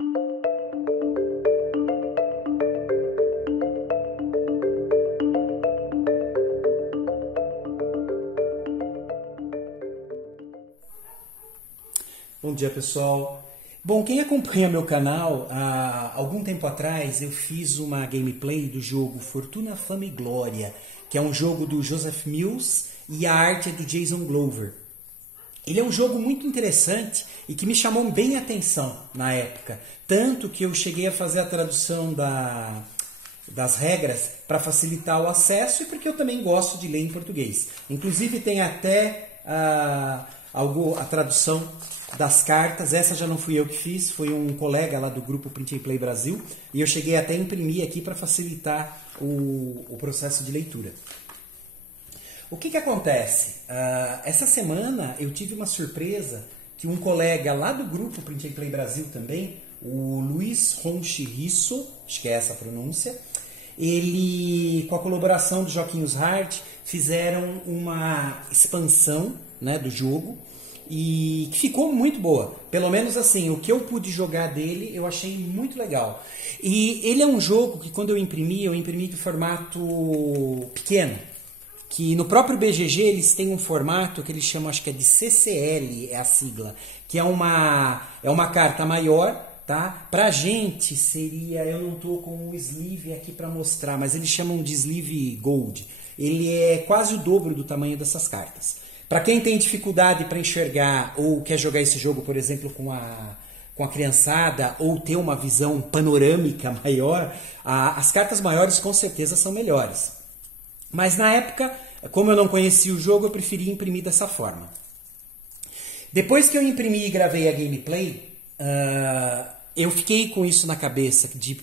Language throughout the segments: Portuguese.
Bom dia, pessoal. Bom, quem acompanha meu canal, há algum tempo atrás eu fiz uma gameplay do jogo Fortuna, Fama e Glória, que é um jogo do Joseph Mills e a arte é do Jason Glover. Ele é um jogo muito interessante e que me chamou bem a atenção na época, tanto que eu cheguei a fazer a tradução das regras para facilitar o acesso e porque eu também gosto de ler em português. Inclusive tem até a tradução das cartas. Essa já não fui eu que fiz, foi um colega lá do grupo Print and Play Brasil, e eu cheguei até a imprimir aqui para facilitar o processo de leitura. O que acontece? Essa semana eu tive uma surpresa que um colega lá do grupo Print and Play Brasil também, o Luiz Ronchi Risso, acho que é essa a pronúncia, ele, com a colaboração do Joquinhos Hart, fizeram uma expansão, né, do jogo, e que ficou muito boa. Pelo menos assim, o que eu pude jogar dele eu achei muito legal. E ele é um jogo que quando eu imprimi de formato pequeno, que no próprio BGG eles têm um formato que eles chamam, acho que é de CCL, é a sigla, que é uma carta maior, tá? Pra gente seria, eu não tô com o sleeve aqui para mostrar, mas eles chamam de sleeve gold. Ele é quase o dobro do tamanho dessas cartas. Para quem tem dificuldade para enxergar ou quer jogar esse jogo, por exemplo, com a criançada, ou ter uma visão panorâmica maior, as cartas maiores com certeza são melhores. Mas na época, como eu não conhecia o jogo, eu preferi imprimir dessa forma. Depois que eu imprimi e gravei a gameplay, eu fiquei com isso na cabeça de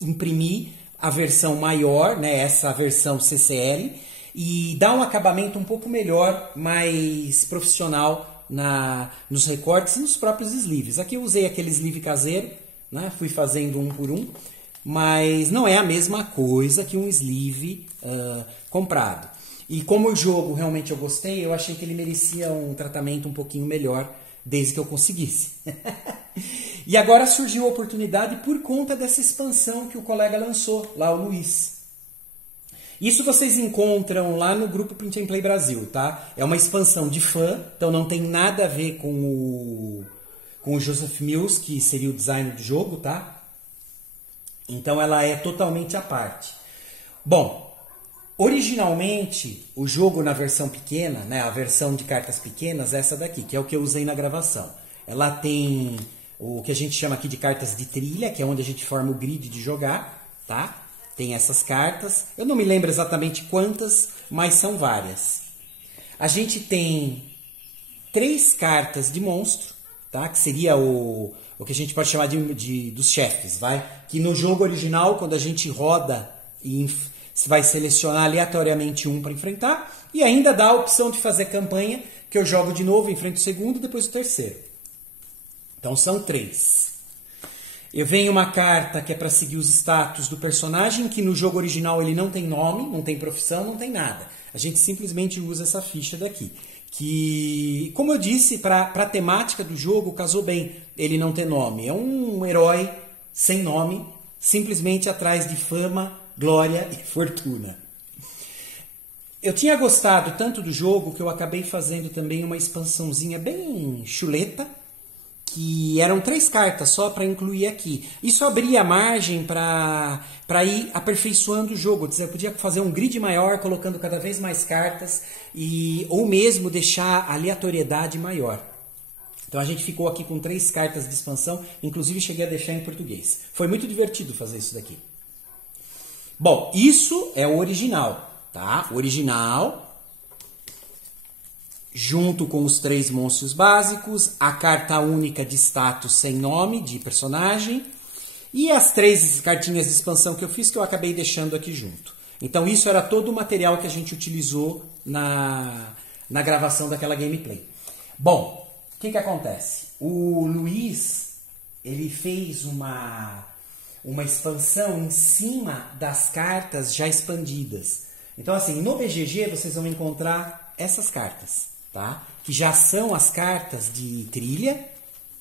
imprimir a versão maior, né, essa versão CCL, e dar um acabamento um pouco melhor, mais profissional nos recortes e nos próprios sleeves. Aqui eu usei aquele sleeve caseiro, né? Fui fazendo um por um, mas não é a mesma coisa que um sleeve comprado. E como o jogo realmente eu gostei, eu achei que ele merecia um tratamento um pouquinho melhor, desde que eu conseguisse. E agora surgiu a oportunidade por conta dessa expansão que o colega lançou, lá o Luiz. Isso vocês encontram lá no grupo Print and Play Brasil, tá? É uma expansão de fã, então não tem nada a ver com o Joseph Mills, que seria o designer do jogo, tá? Então ela é totalmente à parte. Bom, originalmente o jogo na versão pequena, né, a versão de cartas pequenas, é essa daqui, que é o que eu usei na gravação. Ela tem o que a gente chama aqui de cartas de trilha, que é onde a gente forma o grid de jogar, tá? Tem essas cartas, eu não me lembro exatamente quantas, mas são várias. A gente tem 3 cartas de monstro, tá? Que seria o que a gente pode chamar dos chefes, vai? Que no jogo original, quando a gente roda, vai selecionar aleatoriamente um para enfrentar, e ainda dá a opção de fazer campanha, que eu jogo de novo, enfrento o segundo e depois o terceiro. Então são 3. Eu venho uma carta que é para seguir os status do personagem, que no jogo original ele não tem nome, não tem profissão, não tem nada. A gente simplesmente usa essa ficha daqui. Que, como eu disse, para a temática do jogo casou bem ele não ter nome. É um herói sem nome, simplesmente atrás de fama, glória e fortuna. Eu tinha gostado tanto do jogo que eu acabei fazendo também uma expansãozinha bem chuleta, que eram 3 cartas só para incluir aqui. Isso abria margem para ir aperfeiçoando o jogo. Quer dizer, eu podia fazer um grid maior, colocando cada vez mais cartas, ou mesmo deixar a aleatoriedade maior. Então a gente ficou aqui com 3 cartas de expansão, inclusive cheguei a deixar em português. Foi muito divertido fazer isso daqui. Bom, isso é o original, tá? O original, junto com os 3 monstros básicos, a carta única de status sem nome, de personagem, e as 3 cartinhas de expansão que eu fiz, que eu acabei deixando aqui junto. Então isso era todo o material que a gente utilizou na gravação daquela gameplay. Bom, o que acontece? O Luiz, ele fez uma expansão em cima das cartas já expandidas. Então assim, no BGG vocês vão encontrar essas cartas, tá? Que já são as cartas de trilha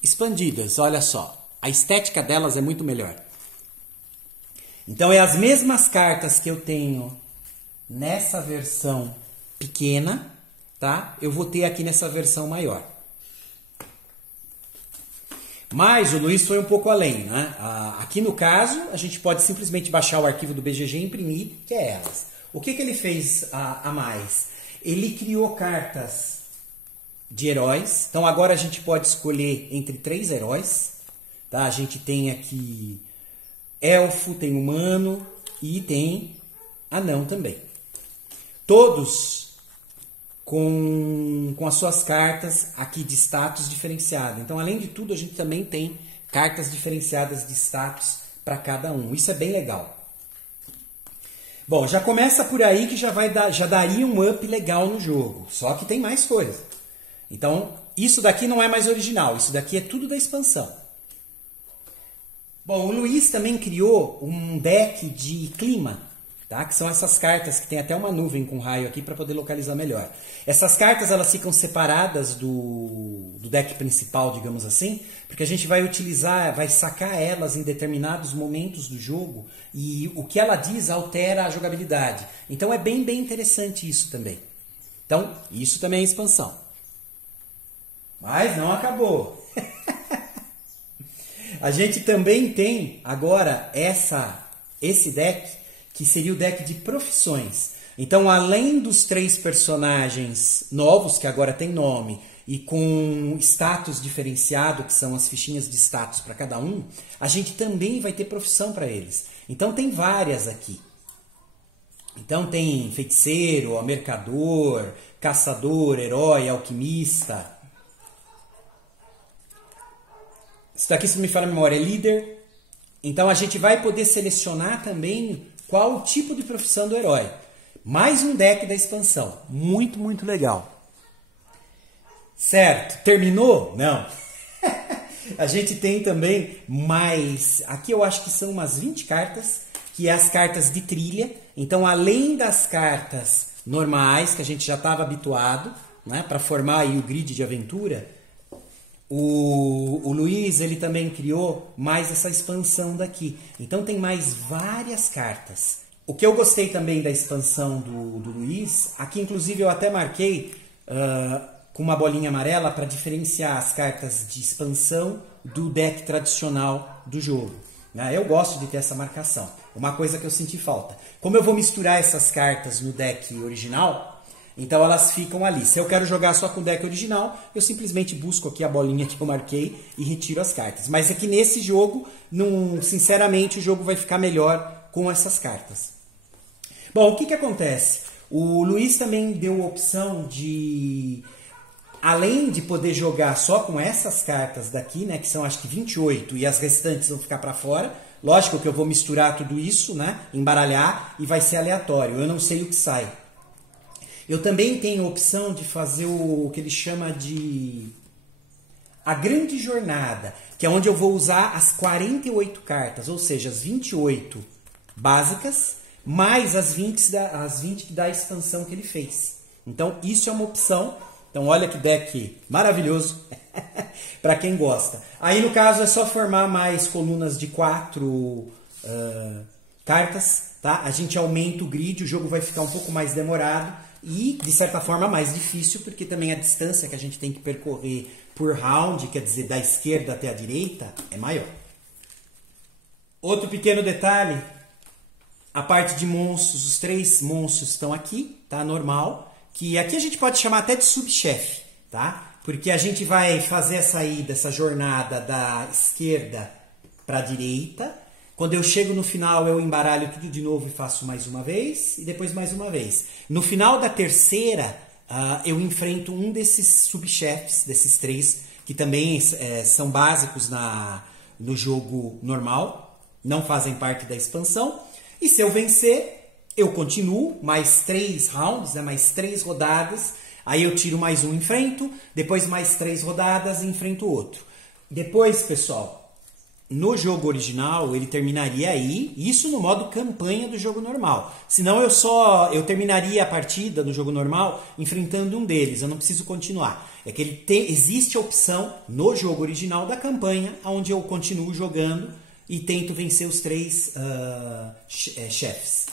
expandidas, olha só. A estética delas é muito melhor. Então é as mesmas cartas que eu tenho nessa versão pequena, tá? Eu vou ter aqui nessa versão maior. Mas o Luiz foi um pouco além, né? Aqui no caso, a gente pode simplesmente baixar o arquivo do BGG e imprimir, que é elas. O que ele fez a mais? Ele criou cartas de heróis. Então agora a gente pode escolher entre 3 heróis. Tá? A gente tem aqui elfo, tem humano e tem anão também. Todos com as suas cartas aqui de status diferenciado. Então, além de tudo, a gente também tem cartas diferenciadas de status para cada um. Isso é bem legal. Bom, já começa por aí que já daria um up legal no jogo. Só que tem mais coisa. Então, isso daqui não é mais original. Isso daqui é tudo da expansão. Bom, o Luiz também criou um deck de clima. Tá? Que são essas cartas que tem até uma nuvem com raio aqui para poder localizar melhor. Essas cartas elas ficam separadas do deck principal, digamos assim, porque a gente vai utilizar, vai sacar elas em determinados momentos do jogo e o que ela diz altera a jogabilidade. Então é bem interessante isso também. Então, isso também é expansão. Mas não acabou. A gente também tem agora esse deck que seria o deck de profissões. Então, além dos 3 personagens novos, que agora tem nome, e com status diferenciado, que são as fichinhas de status para cada um, a gente também vai ter profissão para eles. Então, tem várias aqui. Então, tem feiticeiro, mercador, caçador, herói, alquimista. Isso daqui, se não me falha a memória, é líder. Então, a gente vai poder selecionar também qual o tipo de profissão do herói. Mais um deck da expansão. Muito legal. Certo. Terminou? Não. A gente tem também mais... Aqui eu acho que são umas 20 cartas, que é as cartas de trilha. Então, além das cartas normais, que a gente já estava habituado, né, para formar aí o grid de aventura, o Luiz ele também criou mais essa expansão daqui. Então tem mais várias cartas. O que eu gostei também da expansão do Luiz, aqui inclusive eu até marquei com uma bolinha amarela para diferenciar as cartas de expansão do deck tradicional do jogo. Eu gosto de ter essa marcação. Uma coisa que eu senti falta. Como eu vou misturar essas cartas no deck original, então elas ficam ali. Se eu quero jogar só com o deck original, eu simplesmente busco aqui a bolinha que eu marquei e retiro as cartas. Mas é que nesse jogo, sinceramente, o jogo vai ficar melhor com essas cartas. Bom, o que acontece? O Luiz também deu a opção de, além de poder jogar só com essas cartas daqui, né, que são acho que 28 e as restantes vão ficar para fora. Lógico que eu vou misturar tudo isso, né, embaralhar e vai ser aleatório. Eu não sei o que sai. Eu também tenho a opção de fazer o que ele chama de a grande jornada, que é onde eu vou usar as 48 cartas, ou seja, as 28 básicas, mais as 20 da expansão que ele fez. Então, isso é uma opção. Então, olha que deck maravilhoso para quem gosta. Aí, no caso, é só formar mais colunas de 4 cartas. Tá? A gente aumenta o grid, o jogo vai ficar um pouco mais demorado. E, de certa forma, mais difícil, porque também a distância que a gente tem que percorrer por round, quer dizer, da esquerda até a direita, é maior. Outro pequeno detalhe, a parte de monstros, os 3 monstros estão aqui, tá? Normal, que aqui a gente pode chamar até de subchefe, tá? Porque a gente vai fazer a saída, essa jornada da esquerda para a direita. Quando eu chego no final, eu embaralho tudo de novo e faço mais uma vez, e depois mais uma vez. No final da terceira, eu enfrento um desses subchefes, desses 3, que também são básicos no jogo normal, não fazem parte da expansão. E se eu vencer, eu continuo, mais 3 rounds, né, mais 3 rodadas, aí eu tiro mais um, enfrento, depois mais 3 rodadas e enfrento outro. Depois, pessoal, no jogo original ele terminaria aí, isso no modo campanha do jogo normal. Senão eu terminaria a partida do jogo normal enfrentando um deles, eu não preciso continuar. É que existe a opção no jogo original da campanha, onde eu continuo jogando e tento vencer os 3 chefes.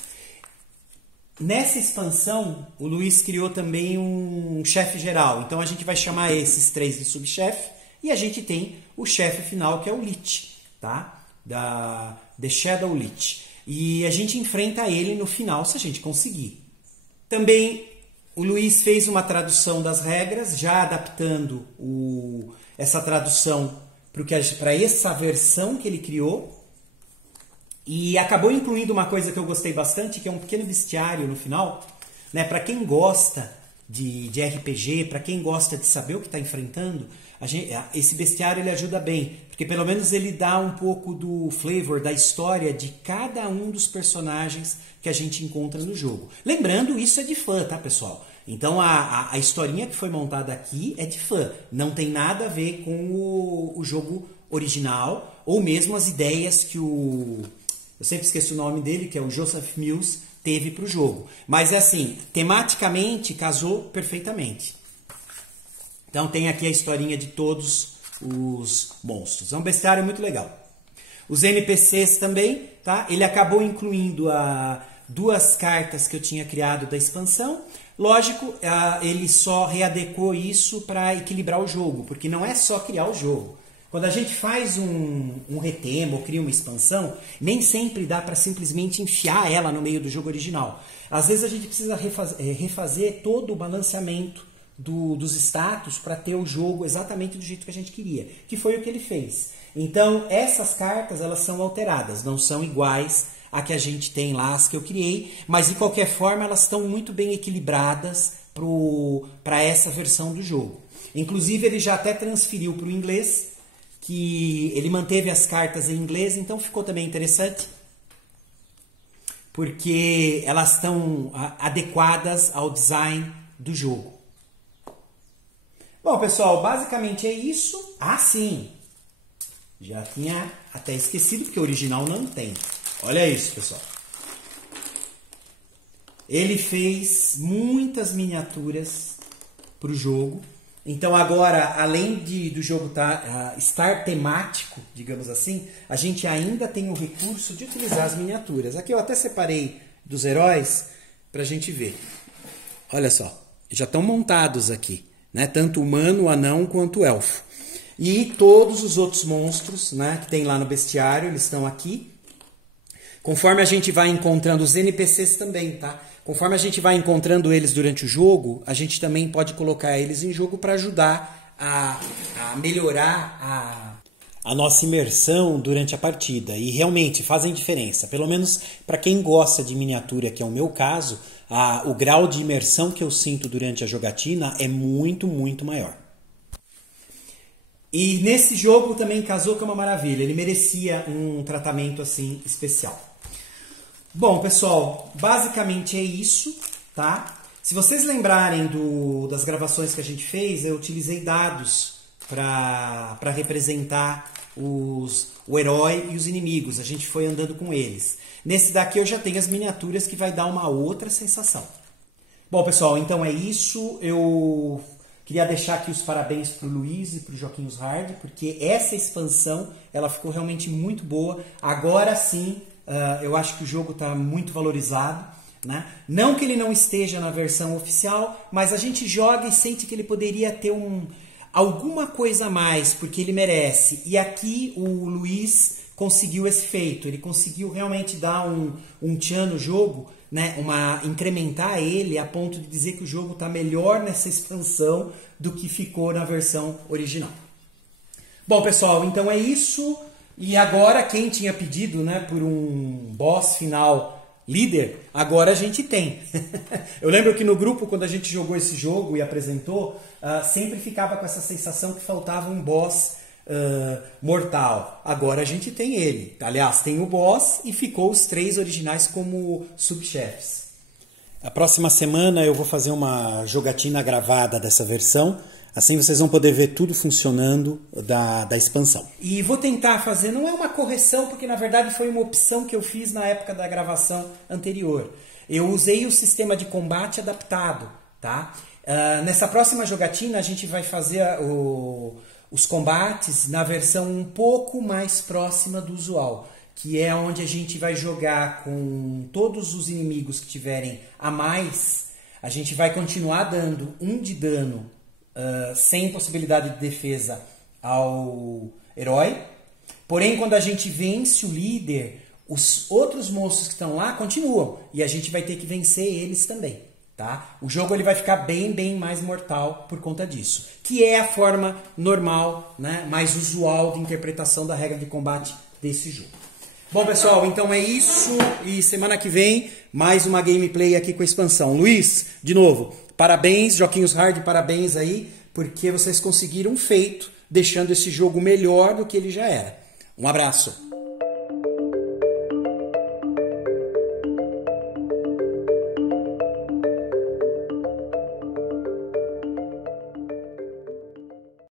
Nessa expansão, o Luiz criou também um chefe geral. Então a gente vai chamar esses 3 de subchefe e a gente tem o chefe final, que é o Lich, tá? Da The Shadow Lich. E a gente enfrenta ele no final, se a gente conseguir. Também o Luiz fez uma tradução das regras, já adaptando essa tradução para essa versão que ele criou. E acabou incluindo uma coisa que eu gostei bastante, que é um pequeno bestiário no final, né? Para quem gosta de RPG, para quem gosta de saber o que está enfrentando, esse bestiário ele ajuda bem, porque pelo menos ele dá um pouco do flavor, da história de cada um dos personagens que a gente encontra no jogo. Lembrando, isso é de fã, tá, pessoal? Então a historinha que foi montada aqui é de fã, não tem nada a ver com o jogo original, ou mesmo as ideias que eu sempre esqueço o nome dele, que é o Joseph Mills, teve para o jogo. Mas assim, tematicamente casou perfeitamente. Então tem aqui a historinha de todos os monstros. É um bestiário muito legal. Os NPCs também, tá? Ele acabou incluindo 2 cartas que eu tinha criado da expansão. Lógico, ele só readequou isso para equilibrar o jogo, porque não é só criar o jogo. Quando a gente faz um retemo ou cria uma expansão, nem sempre dá para simplesmente enfiar ela no meio do jogo original. Às vezes a gente precisa refazer todo o balanceamento dos status para ter o jogo exatamente do jeito que a gente queria, que foi o que ele fez. Então essas cartas elas são alteradas, não são iguais a que a gente tem lá, as que eu criei, mas de qualquer forma elas estão muito bem equilibradas para essa versão do jogo. Inclusive ele já até transferiu para o inglês, que ele manteve as cartas em inglês, então ficou também interessante, porque elas estão adequadas ao design do jogo. Bom, pessoal, basicamente é isso. Ah, sim! Já tinha até esquecido, porque o original não tem. Olha isso, pessoal. Ele fez muitas miniaturas para o jogo. Então agora, além do jogo estar temático, digamos assim, a gente ainda tem o recurso de utilizar as miniaturas. Aqui eu até separei dos heróis para a gente ver. Olha só, já estão montados aqui, né? Tanto o humano, o anão quanto o elfo. E todos os outros monstros, né, que tem lá no bestiário, eles estão aqui. Conforme a gente vai encontrando os NPCs também, tá? Conforme a gente vai encontrando eles durante o jogo, a gente também pode colocar eles em jogo para ajudar a melhorar a nossa imersão durante a partida. E realmente fazem diferença. Pelo menos para quem gosta de miniatura, que é o meu caso, o grau de imersão que eu sinto durante a jogatina é muito, muito maior. E nesse jogo também casou, que é uma maravilha. Ele merecia um tratamento assim especial. Bom, pessoal, basicamente é isso, tá? Se vocês lembrarem das gravações que a gente fez, eu utilizei dados para representar o herói e os inimigos. A gente foi andando com eles. Nesse daqui eu já tenho as miniaturas, que vai dar uma outra sensação. Bom, pessoal, então é isso. Eu queria deixar aqui os parabéns para o Luiz e para o Joquinhos Hard, porque essa expansão ela ficou realmente muito boa. Agora sim, eu acho que o jogo está muito valorizado, né? Não que ele não esteja na versão oficial, mas a gente joga e sente que ele poderia ter alguma coisa a mais, porque ele merece. E aqui o Luiz conseguiu esse feito. Ele conseguiu realmente dar um tchan no jogo, né? Incrementar ele a ponto de dizer que o jogo está melhor nessa expansão do que ficou na versão original. Bom, pessoal, então é isso. E agora, quem tinha pedido, né, por um boss final líder, agora a gente tem. Eu lembro que no grupo, quando a gente jogou esse jogo e apresentou, sempre ficava com essa sensação que faltava um boss mortal. Agora a gente tem ele. Aliás, tem o boss e ficou os 3 originais como subchefes. A próxima semana eu vou fazer uma jogatina gravada dessa versão. Assim vocês vão poder ver tudo funcionando da expansão. E vou tentar fazer, não é uma correção, porque na verdade foi uma opção que eu fiz na época da gravação anterior. Eu usei o sistema de combate adaptado, tá? Nessa próxima jogatina a gente vai fazer os combates na versão um pouco mais próxima do usual, que é onde a gente vai jogar com todos os inimigos que tiverem a mais. A gente vai continuar dando 1 de dano sem possibilidade de defesa ao herói. Porém, quando a gente vence o líder, os outros monstros que estão lá continuam. E a gente vai ter que vencer eles também. Tá? O jogo ele vai ficar bem mais mortal por conta disso. Que é a forma normal, né, mais usual de interpretação da regra de combate desse jogo. Bom, pessoal, então é isso. E semana que vem, mais uma gameplay aqui com a expansão. Luiz, de novo, parabéns, Joquinhos Hard, parabéns aí, porque vocês conseguiram um feito, deixando esse jogo melhor do que ele já era. Um abraço.